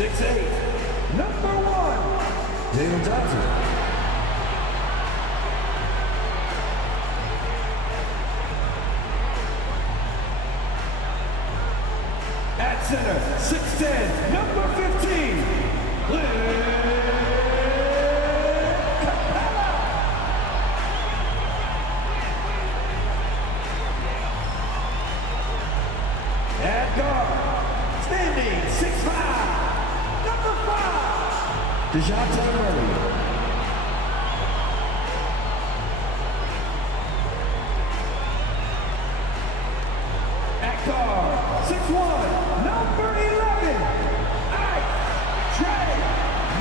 6'8", number 1, Jalen Johnson. At center, 6'10", number 15, Clint Capella. At guard, standing 6'5", number 5, DeJounte Murray. At guard, 6'1", number 11, Trae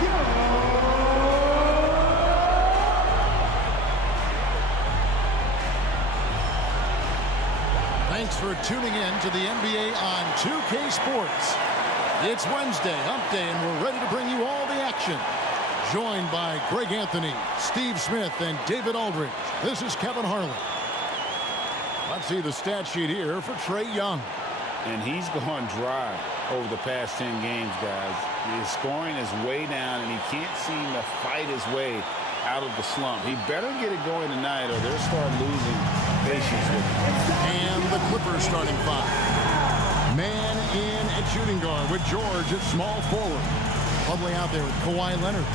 Young. Thanks for tuning in to the NBA on 2K Sports. It's Wednesday, hump day, and we're ready to bring you all the action. Joined by Greg Anthony, Steve Smith, and David Aldridge. This is Kevin Harlan. Let's see the stat sheet here for Trae Young. And he's gone dry over the past 10 games, guys. His scoring is way down, and he can't seem to fight his way out of the slump. He better get it going tonight, or they'll start losing patience with him. And the Clippers starting five. Man in at shooting guard with George at small forward. Plumlee out there with Kawhi Leonard.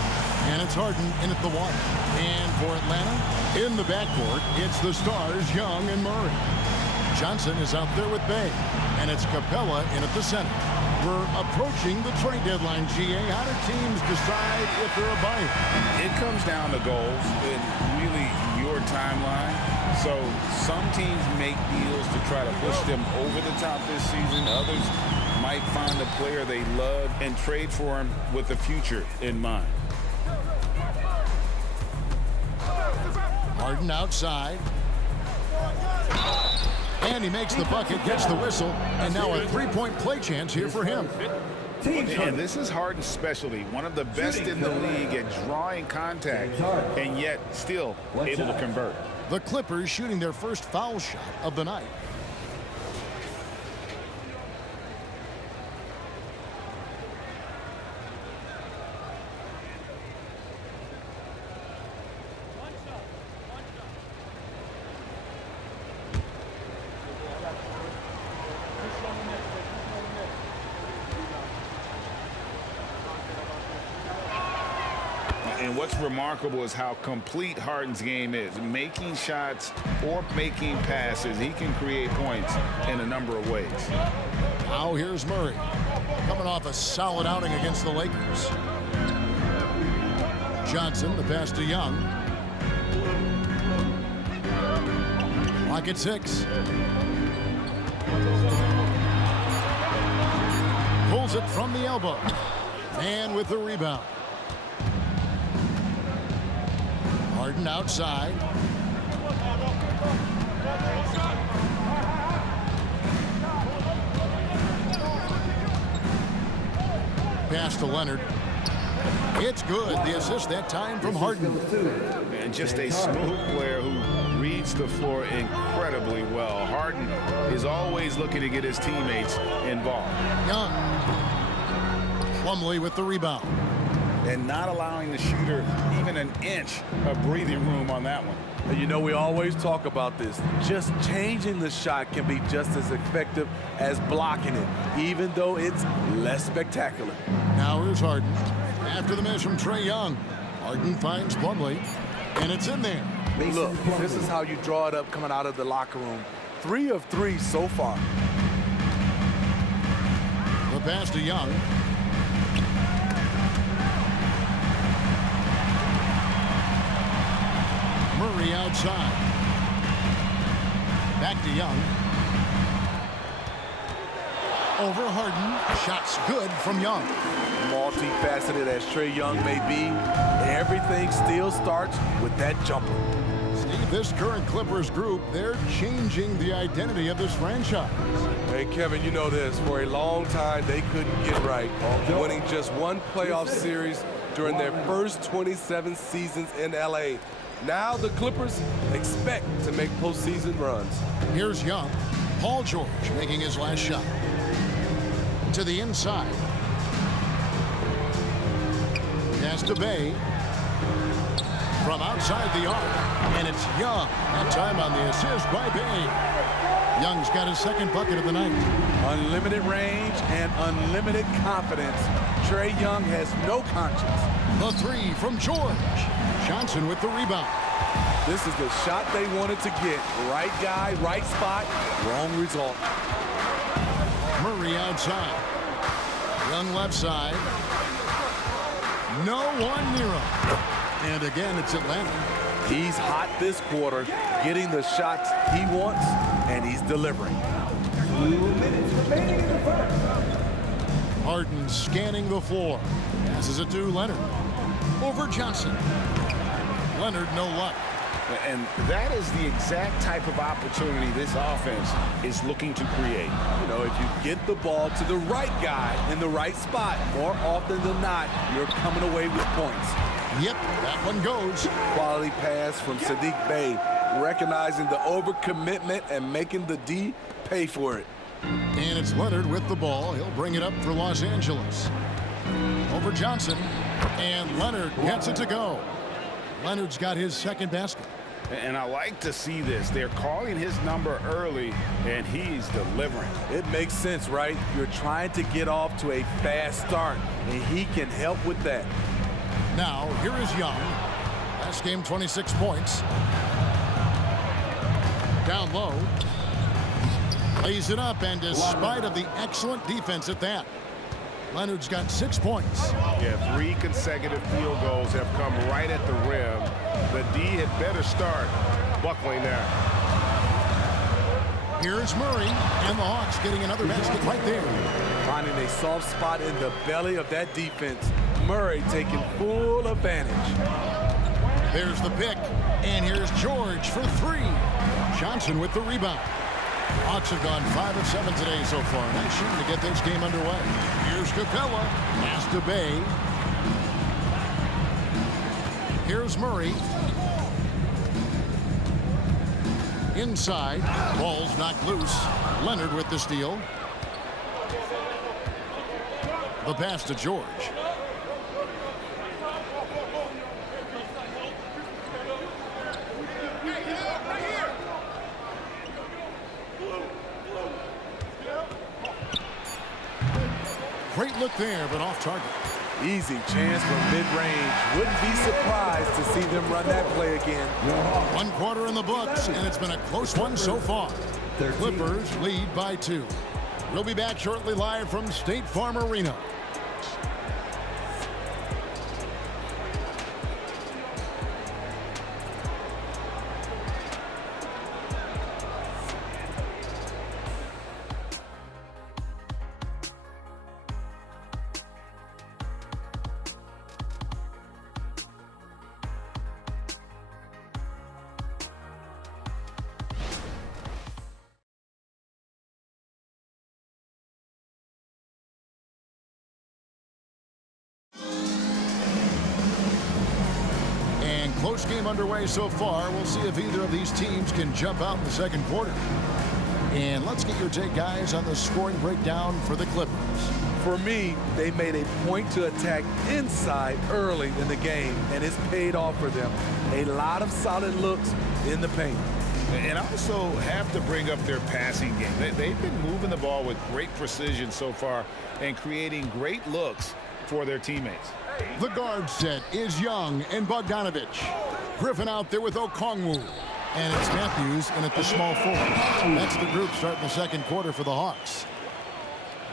And it's Harden in at the one. And for Atlanta, in the backcourt, it's the stars Young and Murray. Johnson is out there with Bay. And it's Capella in at the center. We're approaching the trade deadline, GA. How do teams decide if they're a buyer? It comes down to goals and really your timeline. So some teams make deals to try to push them over the top this season. Others might find a player they love and trade for him with the future in mind. Harden outside. And he makes the bucket, gets the whistle, and now a three-point play chance here for him. And this is Harden's specialty, one of the best in the league at drawing contact, and yet still able to convert. The Clippers shooting their first foul shot of the night. And what's remarkable is how complete Harden's game is. Making shots or making passes, he can create points in a number of ways. Now here's Murray, coming off a solid outing against the Lakers. Johnson, the pass to Young. Clock at 6. Pulls it from the elbow. And with the rebound. Harden outside. Pass to Leonard. It's good. The assist that time from Harden. And just a smooth player who reads the floor incredibly well. Harden is always looking to get his teammates involved. Young. Plumlee with the rebound. And not allowing the shooter even an inch of breathing room on that one. And you know, we always talk about this. Just changing the shot can be just as effective as blocking it, even though it's less spectacular. Now here's Harden. After the miss from Trae Young, Harden finds Plumlee, and it's in there. Look, this is how you draw it up coming out of the locker room. 3 of 3 so far. The pass to Young. Murray outside. Back to Young. Over Harden. Shots good from Young. Multifaceted as Trae Young may be, everything still starts with that jumper. Steve, this current Clippers group, they're changing the identity of this franchise. Hey, Kevin, you know this. For a long time, they couldn't get right, winning just one playoff series during their first 27 seasons in L.A. Now the Clippers expect to make postseason runs. Here's Young. Paul George making his last shot. To the inside. Pass to Bay. From outside the arc. And it's Young. That time on the assist by Bay. Young's got his second bucket of the night. Unlimited range and unlimited confidence. Trae Young has no conscience. The three from George. Johnson with the rebound. This is the shot they wanted to get. Right guy, right spot, wrong result. Murray outside. Young left side. No one near him. And again, it's Atlanta. He's hot this quarter, getting the shots he wants, and he's delivering. 2 minutes remaining in the first. Harden scanning the floor. Passes it to Leonard. Over Johnson. Leonard, no luck. And that is the exact type of opportunity this offense is looking to create. You know, if you get the ball to the right guy in the right spot, more often than not, you're coming away with points. Yep, that one goes. Quality pass from Saddiq Bey, recognizing the overcommitment and making the D pay for it. And it's Leonard with the ball. He'll bring it up for Los Angeles. Over Johnson. And Leonard gets it to go. Leonard's got his second basket. And I like to see this. They're calling his number early, and he's delivering. It makes sense, right? You're trying to get off to a fast start, and he can help with that. Now, here is Young. Last game, 26 points. Down low. Lays it up, and despite of the excellent defense at that, Leonard's got 6 points. Yeah, 3 consecutive field goals have come right at the rim. The D had better start buckling there. Here's Murray, and the Hawks getting another basket right there. Finding a soft spot in the belly of that defense. Murray taking full advantage. There's the pick, and here's George for 3. Johnson with the rebound. Hawks have gone 5 of 7 today so far. Nice shooting to get this game underway. Here's Capella. Pass to Bay. Here's Murray. Inside. Ball's knocked loose. Leonard with the steal. The pass to George. Great look there, but off target. Easy chance from mid-range. Wouldn't be surprised to see them run that play again. 1 quarter in the books, and it's been a close one so far. The Clippers lead by 2. We'll be back shortly live from State Farm Arena. Close game underway so far. We'll see if either of these teams can jump out in the second quarter. And let's get your take, guys, on the scoring breakdown for the Clippers. For me, they made a point to attack inside early in the game, and it's paid off for them. A lot of solid looks in the paint. And also have to bring up their passing game. They've been moving the ball with great precision so far and creating great looks for their teammates. The guard set is Young and Bogdanovich. Griffin out there with Okongwu. And it's Matthews in at the small forward. That's the group starting the second quarter for the Hawks.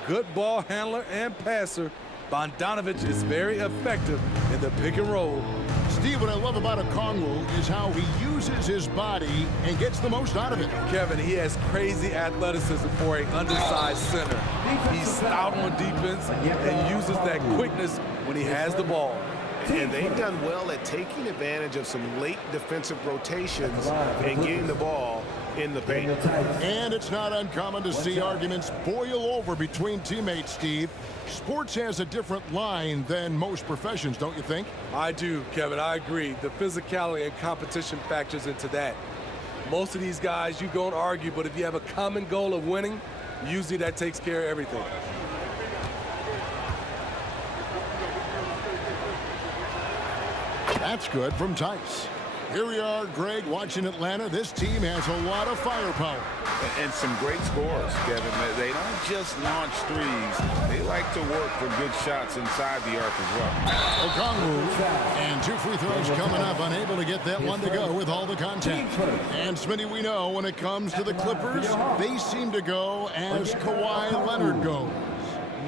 Good ball handler and passer. Bogdanovich is very effective in the pick and roll. Steve, what I love about Okongwu is how he uses his body and gets the most out of it. Kevin, he has crazy athleticism for an undersized center. He's stout on defense and uses that quickness when he has the ball. And they've done well at taking advantage of some late defensive rotations and getting the ball in the paint. And it's not uncommon to see arguments boil over between teammates, Steve. Sports has a different line than most professions, don't you think? I do, Kevin. I agree. The physicality and competition factors into that. Most of these guys, you go and argue, but if you have a common goal of winning, usually that takes care of everything. That's good from Tice. Here we are, Greg, watching Atlanta. This team has a lot of firepower. And some great scores, Kevin. They don't just launch threes. They like to work for good shots inside the arc as well. Okongwu, and 2 free throws coming up, unable to get that one to go with all the contact. And Smitty, we know when it comes to the Clippers, they seem to go as Kawhi Leonard goes.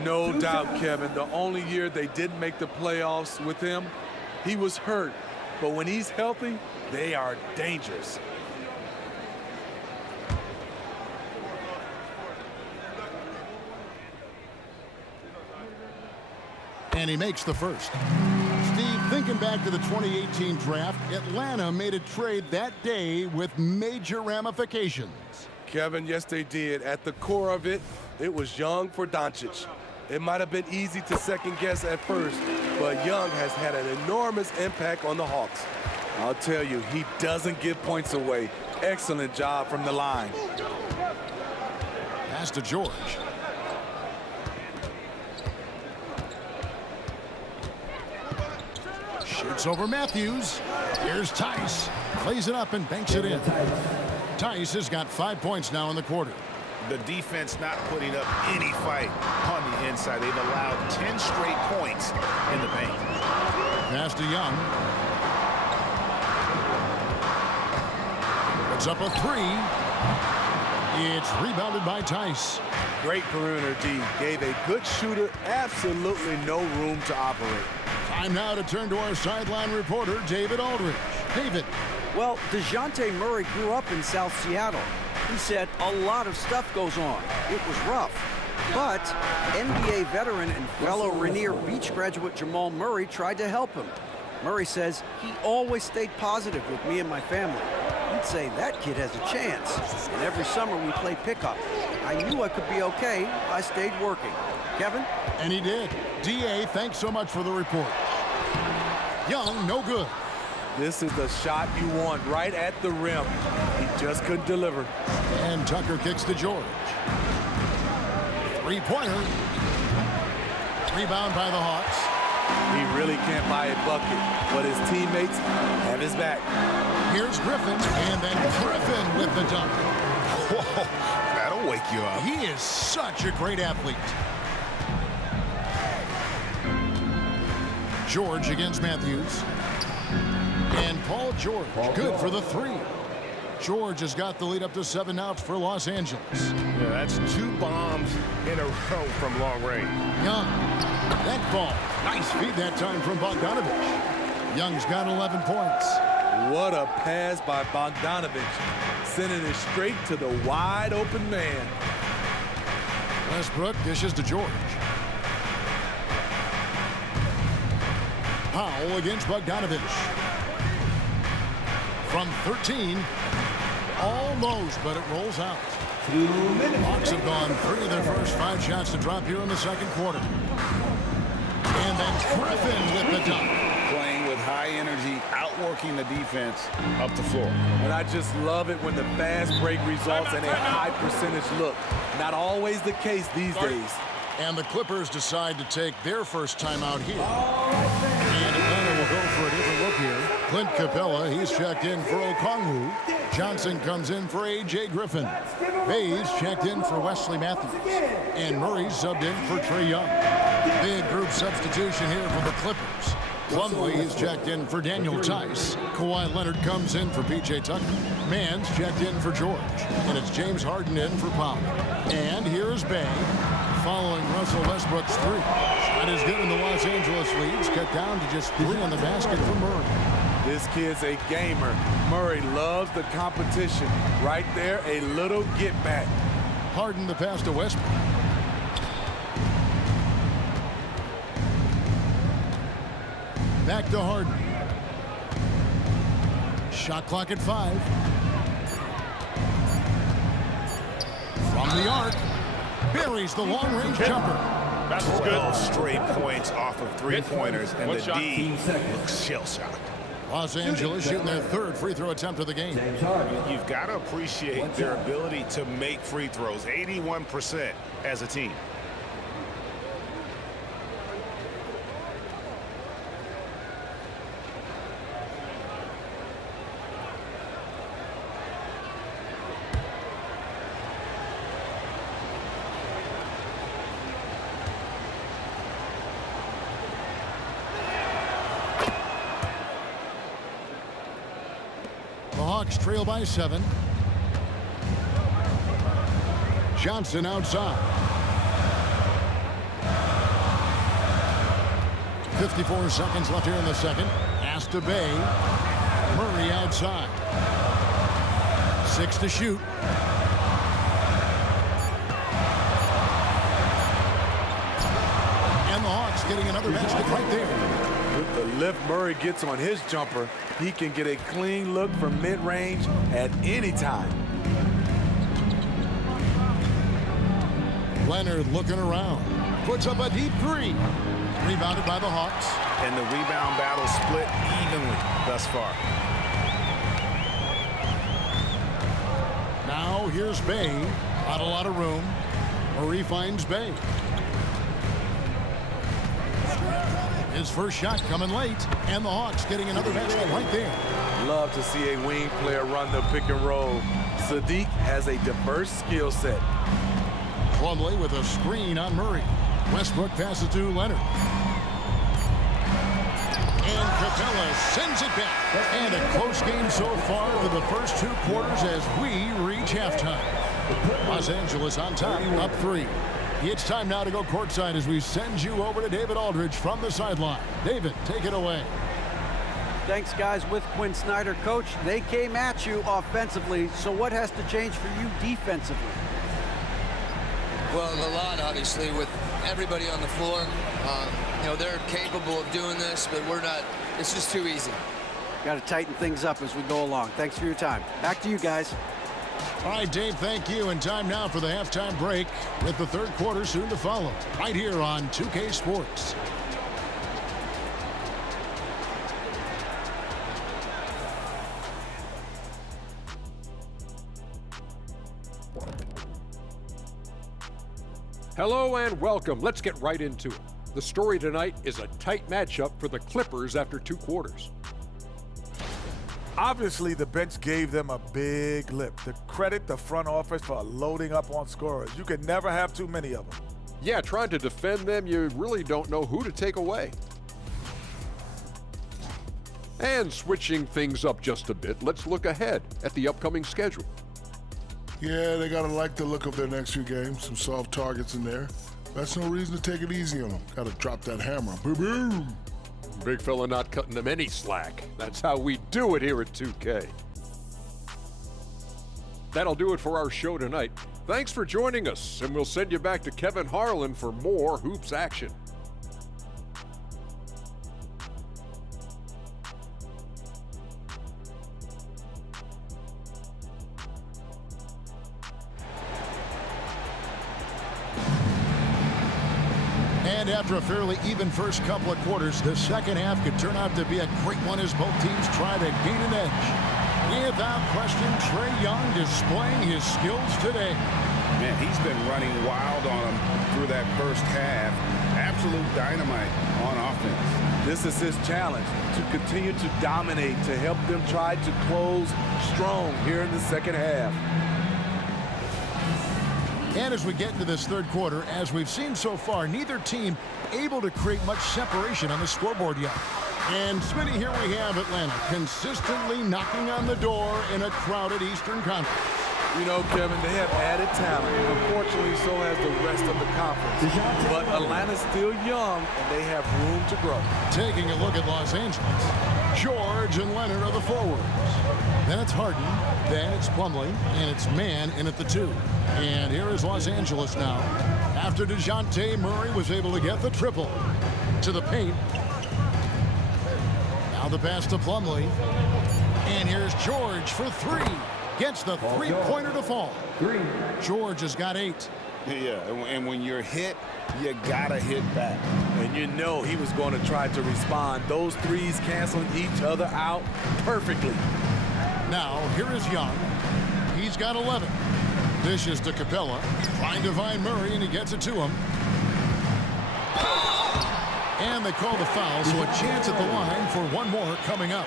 No doubt, Kevin. The only year they didn't make the playoffs with him, he was hurt. But when he's healthy, they are dangerous. And he makes the first. Steve, thinking back to the 2018 draft, Atlanta made a trade that day with major ramifications. Kevin, yes, they did. At the core of it, it was Young for Doncic. It might have been easy to second guess at first, but Young has had an enormous impact on the Hawks. I'll tell you, he doesn't give points away. Excellent job from the line. Pass to George. Shoots over Matthews. Here's Tice. Plays it up and banks it in. Tice has got 5 points now in the quarter. The defense not putting up any fight on the inside. They've allowed 10 straight points in the paint. Pass to Young. Puts up a 3. It's rebounded by Tice. Great perimeter D. Gave a good shooter absolutely no room to operate. Time now to turn to our sideline reporter, David Aldridge. David. Well, DeJounte Murray grew up in South Seattle. He said a lot of stuff goes on. It was rough. But NBA veteran and fellow Rainier Beach graduate Jamal Murray tried to help him. Murray says he always stayed positive with me and my family. He'd say that kid has a chance. And every summer we play pickup. I knew I could be okay if I stayed working. Kevin? And he did. D.A., thanks so much for the report. Young, no good. This is the shot you want right at the rim. He just couldn't deliver. And Tucker kicks to George. Three-pointer. Rebound by the Hawks. He really can't buy a bucket, but his teammates have his back. Here's Griffin, and then Griffin with the dunk. Whoa, that'll wake you up. He is such a great athlete. George against Matthews. And Paul George, good for the 3. George has got the lead up to 7 now for Los Angeles. Yeah, that's 2 bombs in a row from long range. Young, that ball. Nice feed that time from Bogdanovich. Young's got 11 points. What a pass by Bogdanovich, sending it straight to the wide open man. Westbrook dishes to George. Powell against Bogdanovich. From 13, almost, but it rolls out. Hawks have gone 3 of their first 5 shots to drop here in the second quarter. And then Griffin with the dunk. Playing with high energy, outworking the defense up the floor. And I just love it when the fast break results in a high percentage look. Not always the case these days. And the Clippers decide to take their first time out here. And Atlanta will go for a different look here. Clint Capella, he's checked in for Okongwu. Johnson comes in for A.J. Griffin. Bays checked in for Wesley Matthews. And Murray subbed in for Trae Young. Big group substitution here for the Clippers. Plumlee is checked in for Daniel Tice. Kawhi Leonard comes in for P.J. Tucker. Mann's checked in for George. And it's James Harden in for Powell. And here's Bay following Russell Westbrook's 3. Shot is good in the Los Angeles leads. Cut down to just 3 on the basket for Murray. This kid's a gamer. Murray loves the competition. Right there, a little get back. Harden the pass to Westbrook. Back to Harden. Shot clock at 5. From the arc. Buries the long-range jumper. That's good. Straight points off of 3-pointers, and the D looks shell-shocked. Los Angeles shooting their 3rd free throw attempt of the game. You've got to appreciate their ability to make free throws, 81% as a team. Hawks trail by 7. Johnson outside. 54 seconds left here in the second. Pass to Bay. Murray outside. 6 to shoot. And the Hawks getting another basket right there. With the lift Murray gets on his jumper, he can get a clean look from mid-range at any time. Leonard looking around. Puts up a deep 3. Rebounded by the Hawks. And the rebound battle split evenly thus far. Now here's Bay. Not a lot of room. Murray finds Bay. His first shot coming late. And the Hawks getting another basket right there. Love to see a wing player run the pick and roll. Sadiq has a diverse skill set. Plumlee with a screen on Murray. Westbrook passes to Leonard. And Capella sends it back. And a close game so far for the first 2 quarters as we reach halftime. Los Angeles on top, up 3. It's time now to go courtside as we send you over to David Aldridge from the sideline. David, take it away. Thanks, guys. With Quinn Snyder, Coach, they came at you offensively. So what has to change for you defensively? Well, a lot, obviously, with everybody on the floor. You know, they're capable of doing this, but we're not. It's just too easy. Got to tighten things up as we go along. Thanks for your time. Back to you guys. All right, Dave, thank you. And time now for the halftime break with the third quarter soon to follow. Right here on 2K Sports. Hello and welcome. Let's get right into it. The story tonight is a tight matchup for the Clippers after 2 quarters. Obviously, the bench gave them a big lip. To credit the front office for loading up on scorers. You can never have too many of them. Yeah, trying to defend them, you really don't know who to take away. And switching things up just a bit, let's look ahead at the upcoming schedule. Yeah, they gotta like the look of their next few games. Some soft targets in there. That's no reason to take it easy on them. Gotta drop that hammer. Boom! Big fella not cutting them any slack. That's how we do it here at 2K. That'll do it for our show tonight. Thanks for joining us, and we'll send you back to Kevin Harlan for more hoops action. And after a fairly even first couple of quarters, the second half could turn out to be a great one as both teams try to gain an edge. Without question, Trae Young displaying his skills today. Man, he's been running wild on him through that first half. Absolute dynamite on offense. This is his challenge, to continue to dominate, to help them try to close strong here in the second half. And as we get into this third quarter, as we've seen so far, neither team able to create much separation on the scoreboard yet. And Smitty, here we have Atlanta consistently knocking on the door in a crowded Eastern Conference. You know, Kevin, they have added talent. Unfortunately, so has the rest of the conference. But Atlanta's still young, and they have room to grow. Taking a look at Los Angeles, George and Leonard are the forwards. Then it's Harden, then it's Plumlee, and it's Mann in at the 2. And here is Los Angeles now. After DeJounte Murray was able to get the triple to the paint. Now the pass to Plumlee. And here's George for 3. Gets the three-pointer to fall. George has got 8. Yeah, and when you're hit, you gotta hit back. And you know he was going to try to respond. Those threes canceling each other out perfectly. Now, here is Young. He's got 11. Dishes to Capella. Trying to find Murray, and he gets it to him. And they call the foul, so a chance at the line for one more coming up.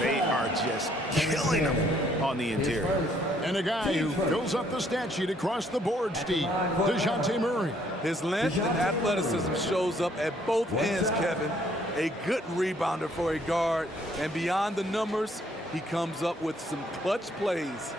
They are just killing them on the interior. And a guy who fills up the stat sheet across the board, Steve, DeJounte Murray. His length and athleticism shows up at both ends, Kevin. A good rebounder for a guard. And beyond the numbers, He comes up with some clutch plays.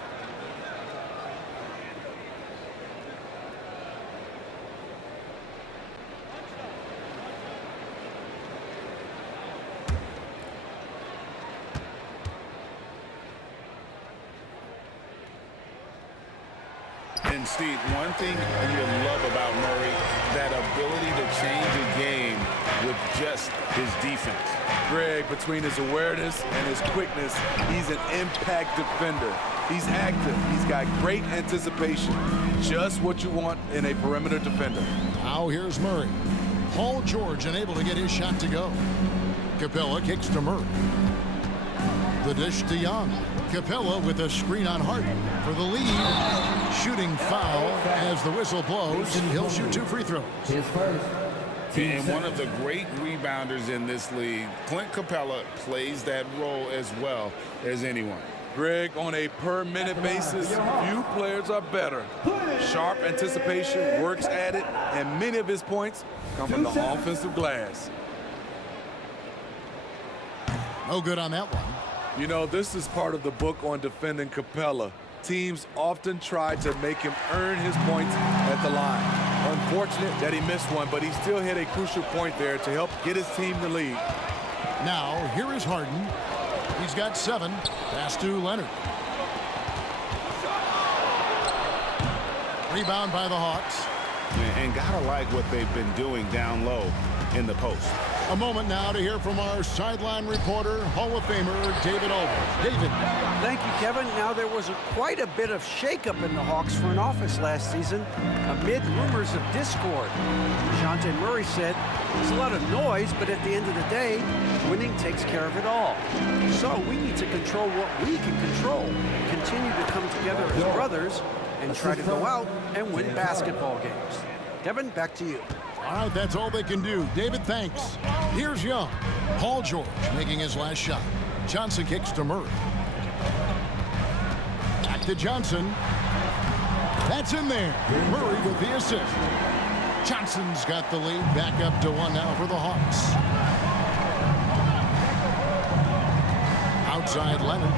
And Steve, one thing you love about Murray, that ability to change a game with just his defense. Greg, between his awareness and his quickness, he's an impact defender. He's active. He's got great anticipation. Just what you want in a perimeter defender. Now here's Murray. Paul George unable to get his shot to go. Capella kicks to Murray. The dish to Young. Capella with a screen on Harden for the lead. Shooting foul as the whistle blows. He'll shoot 2 free throws. And one of the great rebounders in this league, Clint Capella, plays that role as well as anyone. Greg, on a per-minute basis, few players are better. Sharp anticipation, works at it, and many of his points come from the offensive glass. No good on that one. You know, this is part of the book on defending Capella. Teams often try to make him earn his points at the line. Unfortunate that he missed one, but he still hit a crucial point there to help get his team the lead. Now, here is Harden. He's got 7. Pass to Leonard. Rebound by the Hawks. And gotta like what they've been doing down low in the post. A moment now to hear from our sideline reporter, Hall of Famer David Olber. David. Thank you, Kevin. Now, there was quite a bit of shakeup in the Hawks front office last season amid rumors of discord. DeJounte Murray said, "There's a lot of noise, but at the end of the day, winning takes care of it all. So we need to control what we can control, continue to come together as brothers, and try to go out and win basketball games." Kevin, back to you. All right, that's all they can do. David, thanks. Here's Young. Paul George making his last shot. Johnson kicks to Murray. Back to Johnson. That's in there. Murray with the assist. Johnson's got the lead. Back up to 1 now for the Hawks. Outside Leonard.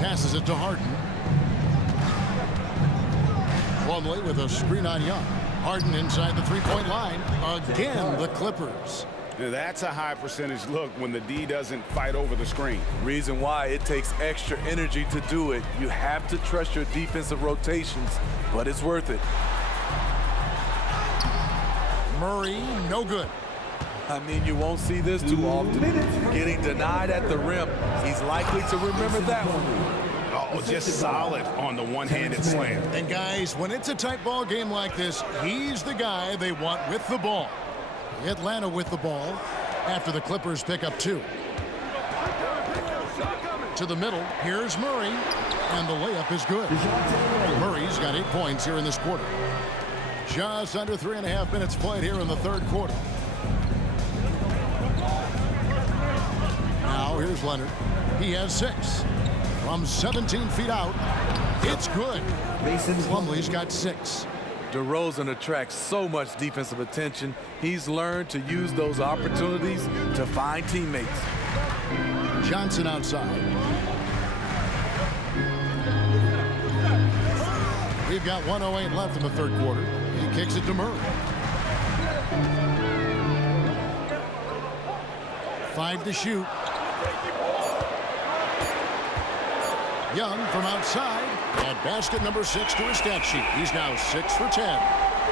Passes it to Harden. Plumlee with a screen on Young. Harden inside the three-point line. Again, the Clippers. Now that's a high percentage look when the D doesn't fight over the screen. Reason why it takes extra energy to do it. You have to trust your defensive rotations, but it's worth it. Murray, no good. I mean, you won't see this too often. Getting denied at the rim. He's likely to remember that one. Oh, just solid on the one-handed slam. And guys, when it's a tight ball game like this, he's the guy they want with the ball. Atlanta with the ball after the Clippers pick up 2. To the middle, here's Murray, and the layup is good. Murray's got 8 points here in this quarter. Just under 3.5 minutes played here in the third quarter. Now here's Leonard. He has 6. From 17 feet out, it's good. Plumlee's got 6. DeRozan attracts so much defensive attention. He's learned to use those opportunities to find teammates. Johnson outside. We've got 1:08 left in the third quarter. He kicks it to Murray. 5 to shoot. Young from outside at basket number 6 to his stat sheet. He's now 6 for 10.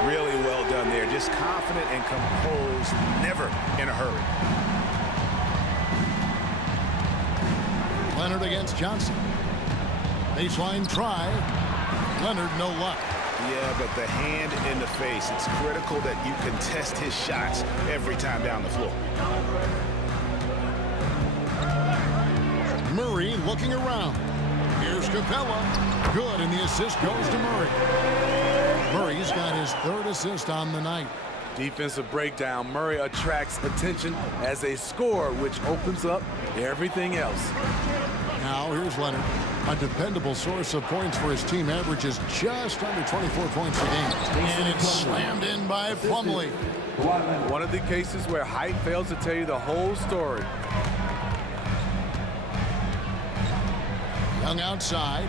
Really well done there. Just confident and composed, never in a hurry. Leonard against Johnson. Baseline try. Leonard, no luck. Yeah, but the hand in the face. It's critical that you contest his shots every time down the floor. Murray looking around. Here's Capella. Good, and the assist goes to Murray. Murray's got his 3rd assist on the night. Defensive breakdown. Murray attracts attention as a scorer, which opens up everything else. Now here's Leonard. A dependable source of points for his team, averages just under 24 points a game. And it's slammed in by Plumlee. One of the cases where height fails to tell you the whole story. Young outside.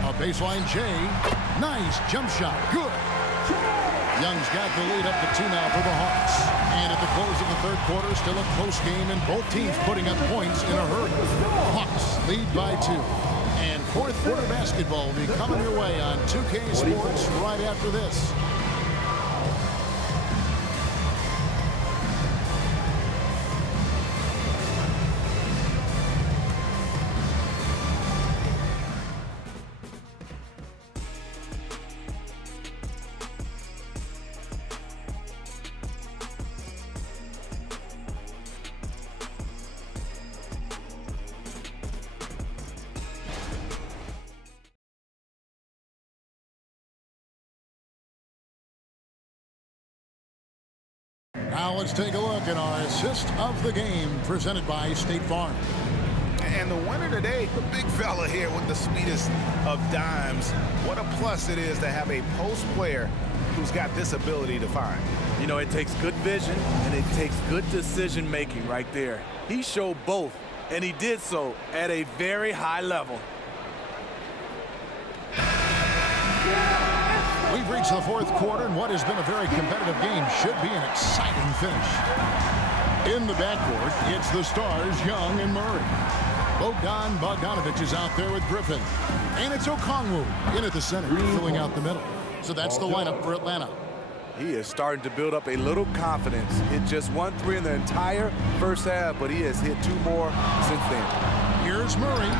A baseline J. Nice jump shot. Good. Young's got the lead up to 2 now for the Hawks. And at the close of the third quarter, still a close game, and both teams putting up points in a hurry. Hawks lead by 2. And fourth quarter basketball will be coming your way on 2K Sports right after this. Now let's take a look at our assist of the game presented by State Farm. And the winner today, the big fella here with the sweetest of dimes. What a plus it is to have a post player who's got this ability to find. You know, it takes good vision and it takes good decision making right there. He showed both, and he did so at a very high level. We've reached the fourth quarter, and what has been a very competitive game should be an exciting finish. In the backcourt, it's the stars, Young and Murray. Bogdan Bogdanovic is out there with Griffin. And it's Okongwu in at the center, filling out the middle. So that's the lineup for Atlanta. He is starting to build up a little confidence. Hit just 1 3 in the entire first half, but he has hit 2 more since then. Here's Murray.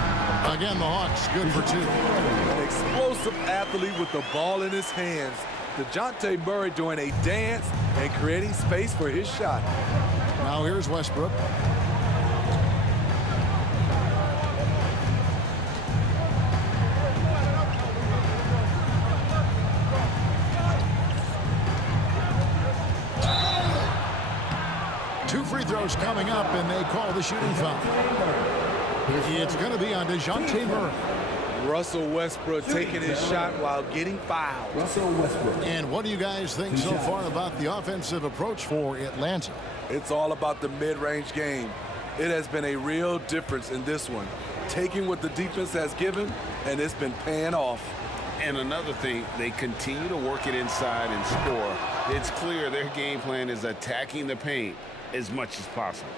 Again, the Hawks good for 2. An explosive athlete with the ball in his hands. DeJounte Murray doing a dance and creating space for his shot. Now here's Westbrook. Two free throws coming up, and they call the shooting foul. It's going to be on DeJounte Murray. Russell Westbrook taking his shot while getting fouled. And what do you guys think so far about the offensive approach for Atlanta? It's all about the mid-range game. It has been a real difference in this one. Taking what the defense has given, and it's been paying off. And another thing, they continue to work it inside and score. It's clear their game plan is attacking the paint as much as possible.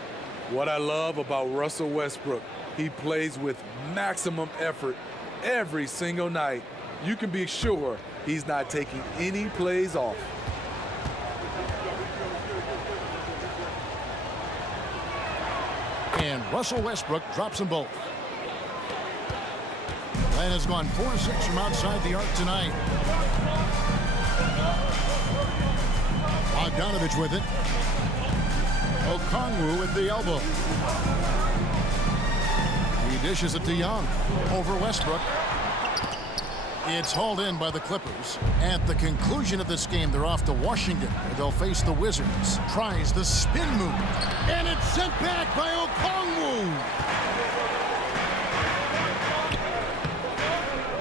What I love about Russell Westbrook, he plays with maximum effort every single night. You can be sure he's not taking any plays off. And Russell Westbrook drops them both. Atlanta's gone 4-6 from outside the arc tonight. Bogdanovic with it. Okongwu with the elbow. He dishes it to Young. Over Westbrook. It's hauled in by the Clippers. At the conclusion of this game, they're off to Washington, where they'll face the Wizards. Tries the spin move. And it's sent back by Okongwu.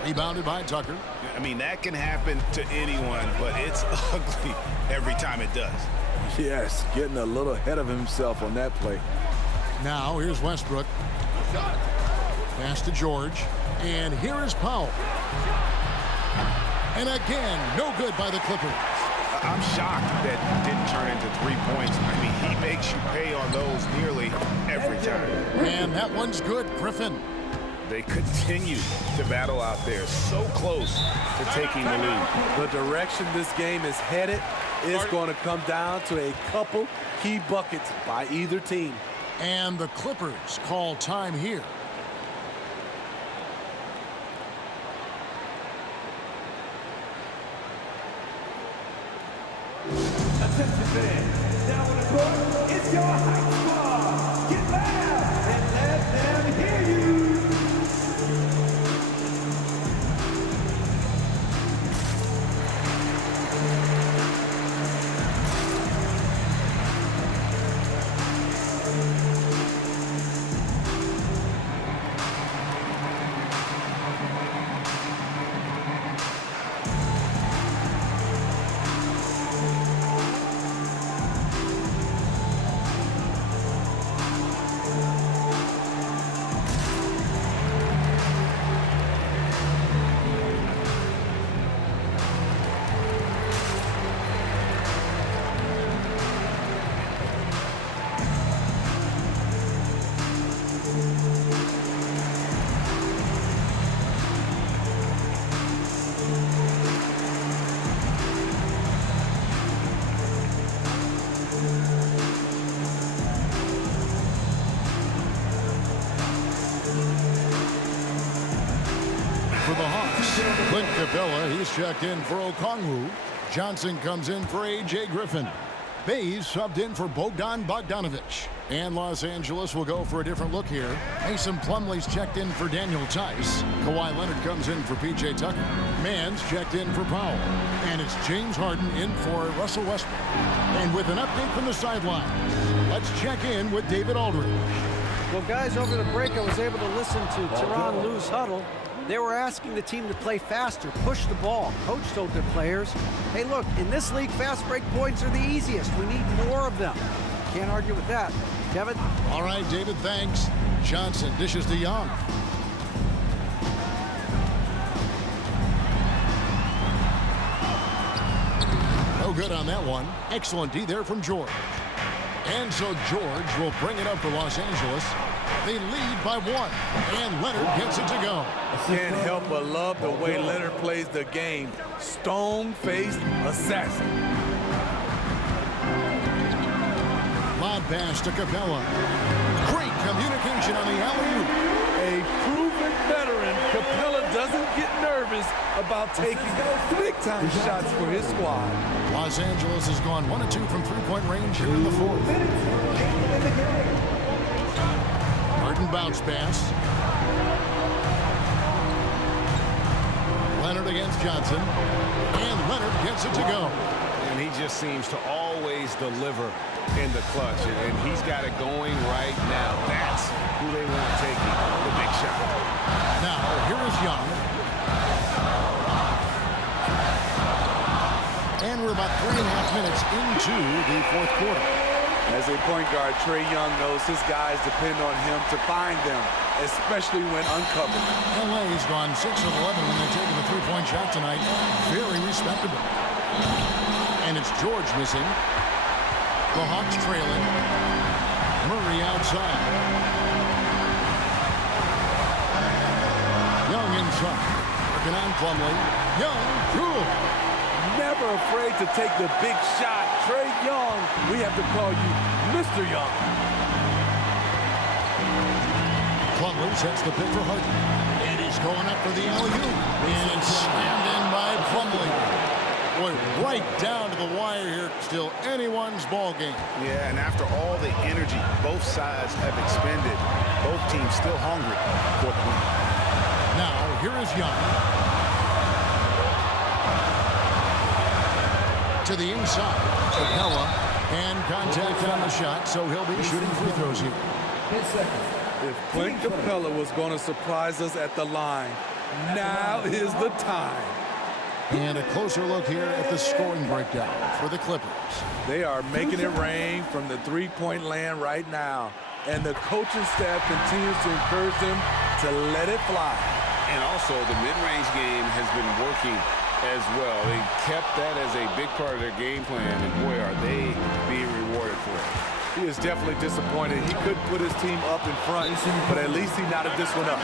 Rebounded by Tucker. I mean, that can happen to anyone, but it's ugly every time it does. Yes, getting a little ahead of himself on that play. Now, here's Westbrook. Pass to George. And here is Powell. And again, no good by the Clippers. I'm shocked that didn't turn into 3 points. I mean, he makes you pay on those nearly every time. And that one's good, Griffin. They continue to battle out there, so close to taking the lead. The direction this game is headed is going to come down to a couple key buckets by either team. And the Clippers call time here. Attention fans, now on the court, it's your hype squad. Get loud and let them hear you. Clint Capella, he's checked in for Okongwu. Johnson comes in for A.J. Griffin. Bays subbed in for Bogdan Bogdanovic. And Los Angeles will go for a different look here. Mason Plumlee's checked in for Daniel Tice. Kawhi Leonard comes in for P.J. Tucker. Mann's checked in for Powell. And it's James Harden in for Russell Westbrook. And with an update from the sidelines, let's check in with David Aldridge. Well, guys, over the break, I was able to listen to Tyronn Lue's huddle. They were asking the team to play faster, push the ball. Coach told their players, hey, look, in this league, fast break points are the easiest. We need more of them. Can't argue with that. Kevin? All right, David, thanks. Johnson dishes to Young. No good on that one. Excellent D there from George. And so George will bring it up for Los Angeles. They lead by 1, and Leonard gets it to go. Can't help but love the way Leonard plays the game. Stone-faced assassin. Lob pass to Capella. Great communication on the alley-oop. A proven veteran, Capella doesn't get nervous about taking big-time shots for his squad. Los Angeles has gone 1 of 2 from three-point range here in the fourth. Harden bounce pass. Leonard against Johnson. And Leonard gets it to go. And he just seems to always deliver in the clutch. And he's got it going right now. That's who they want taking the big shot. Now, here is Young. And we're about 3.5 minutes into the fourth quarter. As a point guard, Trae Young knows his guys depend on him to find them, especially when uncovered. LA's gone 6 of 11 when they're taking a three-point shot tonight. Very respectable. And it's George missing. The Hawks trailing. Murray outside. Young inside. Working on Plumlee. Young, cool. Never afraid to take the big shot. Trae Young, we have to call you Mr. Young. Plumlee sets the pick for Harden. And he's going up for the alley-oop. And slammed in by Plumlee. Boy, right down to the wire here. Still anyone's ball game. Yeah, and after all the energy both sides have expended, both teams still hungry for the win. Now, here is Young. To the inside. Capella. And contact on the shot, so he'll be shooting free throws here. If Clint Capella was going to surprise us at the line, now is the time. And a closer look here at the scoring breakdown for the Clippers. They are making it rain from the three-point land right now. And the coaching staff continues to encourage them to let it fly. And also, the mid-range game has been working as well. They kept that as a big part of their game plan, and boy, are they being rewarded for it. He is definitely disappointed. He couldn't put his team up in front, but at least he knotted this one up.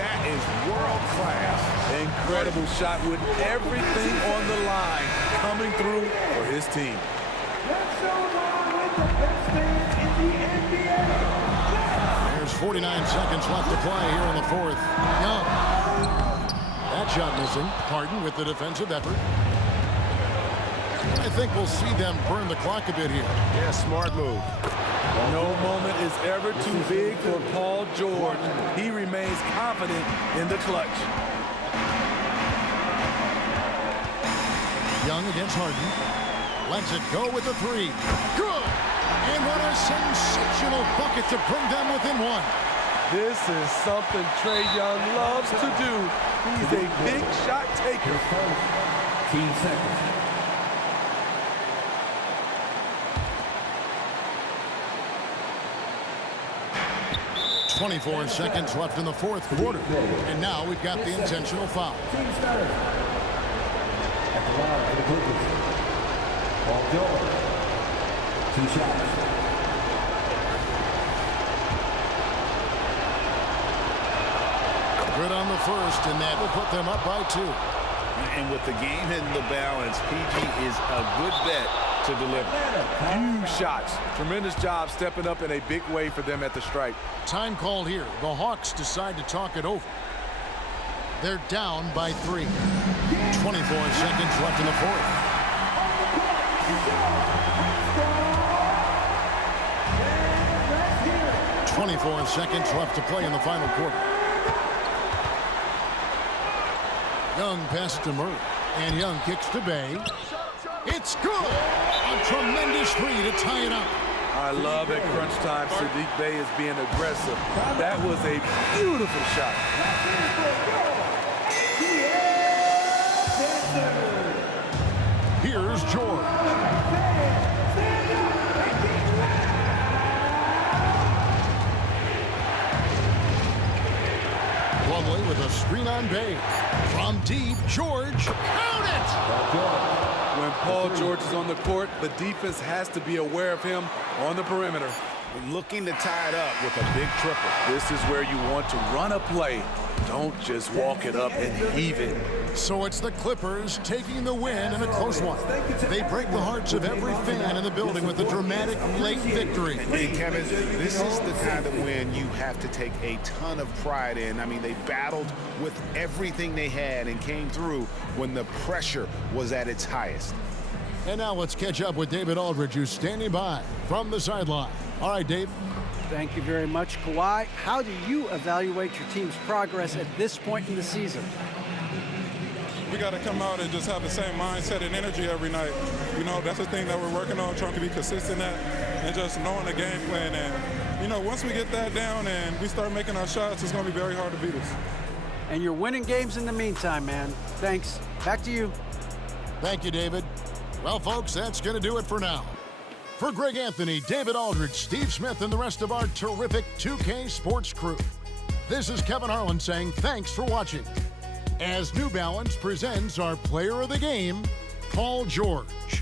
That is world class. Incredible shot with everything on the line coming through for his team. Let's show on with the best man in the NBA. There's 49 seconds left to play here in the fourth. Young. That shot missing. Harden with the defensive effort. I think we'll see them burn the clock a bit here. Yeah, smart move. No moment is ever too big for Paul George. He remains confident in the clutch. Young against Harden. Lets it go with the three. Good! And what a sensational bucket to bring them within one. This is something Trae Young loves to do. He's a big shot taker. 15 seconds. 24 seconds left in the fourth quarter. And now we've got the intentional foul. Team starter. At the line for the Clippers. Paul George. 2 shots. Good on the first, and that will put them up by 2. And with the game hitting the balance, PG is a good bet to deliver. Huge shots. Tremendous job stepping up in a big way for them at the stripe. Time called here. The Hawks decide to talk it over. They're down by 3. 24 seconds left in the fourth. 24 seconds left to play in the final quarter. Young passes to Murray, and Young kicks to Bay. It's good! A tremendous three to tie it up. I love at crunch time Saddiq Bey is being aggressive. That was a beautiful shot. Here's George. Plumlee with a screen on Bay. From deep, George. Count it! When Paul George is on the court, the defense has to be aware of him on the perimeter. Looking to tie it up with a big triple. This is where you want to run a play. Don't just walk it up and heave it. So it's the Clippers taking the win in a close one. They break the hearts of every fan in the building with a dramatic late victory. And Kevin, this is the kind of win you have to take a ton of pride in. I mean, they battled with everything they had and came through when the pressure was at its highest. And now let's catch up with David Aldridge, who's standing by from the sideline. All right, Dave. Thank you very much, Kawhi. How do you evaluate your team's progress at this point in the season? We got to come out and just have the same mindset and energy every night. You know, that's the thing that we're working on, trying to be consistent at, and just knowing the game plan. And, you know, once we get that down and we start making our shots, it's going to be very hard to beat us. And you're winning games in the meantime, man. Thanks. Back to you. Thank you, David. Well, folks, that's going to do it for now. For Greg Anthony, David Aldridge, Steve Smith, and the rest of our terrific 2K Sports crew, this is Kevin Harlan saying thanks for watching. As New Balance presents our player of the game, Paul George.